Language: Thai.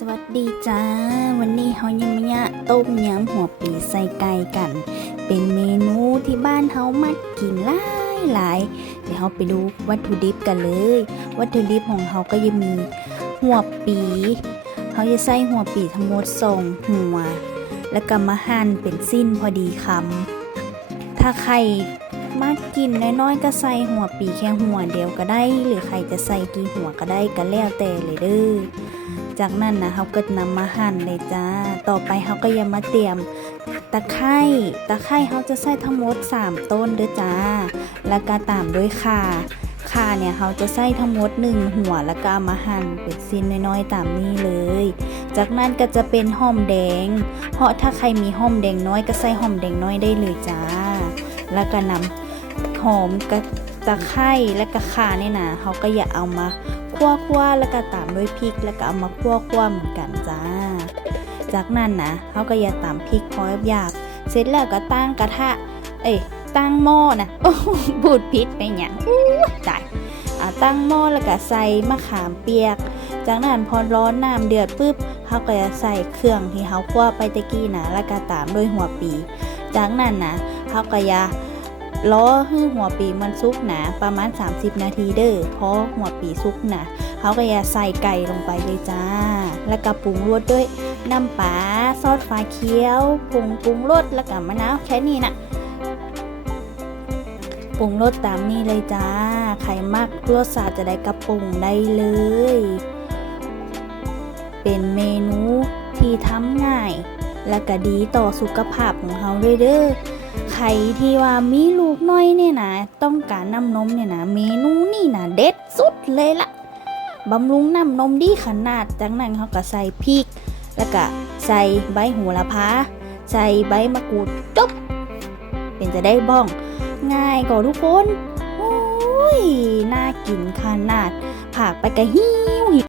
สวัสดีจ้า วันนี้เฮายังมายะต้มยำหัวปีใส่ไก่กัน เป็นเมนูที่บ้านเฮามักกินหลายหลายเดี๋ยวเฮาไปดูวัตถุดิบกันเลย วัตถุดิบของเฮาก็ยังมีหัวปีเฮาจะใส่หัวปีทั้งหมดสองหัว แล้วก็มาหั่นเป็นสิ้นพอดีคำถ้าใครมากกินน้อยๆก็ใส่หัวปีแค่หัวเดียวก็ได้ หรือใครจะใส่กี่หัวก็ได้ก็แล้วแต่เลยเด้อ จากนั้นนะเขาก็นำมาหั่นเลยจ้า ต่อไปเขาก็ยังมาเตรียมตะไคร้ตะไคร้เขาจะใส่ทั้งหมด 3 ต้นเด้อจ้า แล้วก็ตามด้วยข่าข่าเนี่ยเขาจะใส่ทั้งหมด 1 หัวแล้วก็มาหั่นเป็นชิ้นน้อยๆตามนี้เลย จากนั้นก็จะเป็นหอมแดง เพราะถ้าใครมีหอมแดงน้อยก็ใส่หอมแดงน้อยได้เลยจ้า แล้วก็นำ หอมกับตะไคร้และก็ข่าเนี่ยนะเขาก็อย่าเอามาคั่วๆแล้วก็ตามด้วยพริก แล้วก็เอามาคั่วๆเหมือนกันจ้า จากนั้นนะเขาก็อย่าตามพริกพอหยาบเสร็จแล้วก็ตั้งกระทะ เอ้ยตั้งหม้อนะโอ้โหพูดพิษไปอย่างอู้ยตายตั้งหม้อแล้วก็ใส่มะขามเปียก จากนั้นพอร้อนน้ำเดือดปุ๊บเขาก็จะใส่เครื่องที่เขาคั่วไปตะกี้นะแล้วก็ตามด้วยหัวปี จากนั้นนะเขาก็อย่า ล้อให้หัวปีมันสุกหนาประมาณ 30 นาทีเด้อเพราะหัวปีสุกหนาเขาก็จะใส่ไก่ลงไปเลยจ้า แล้วก็ปรุงรสด้วยน้ำปลาซอสฟ้าเขียวผงปรุงรสแล้วก็มะนาวแค่นี้นะปรุงรสตามนี้เลยจ้าใครมักรสชาติจะได้กระปรุงได้เลย เป็นเมนูที่ทำง่าย และก็ดีต่อสุขภาพของเราด้วยเด้อ ใครที่ว่ามีลูกน้อยเนี่ยนะต้องการน้ำนมเนี่ยนะเมนูนี่นะเด็ดสุดเลยละบำรุงน้ำนมดีขนาดจากนั้นเขาก็ใส่พริก แล้วก็ใส่ใบโหูละพาใส่ใบมะกรูดจบเป็นจะได้บ้อง ง่ายกว่าทุกคนโอ้ยน่ากินขนาดผากไปกะหิวหิว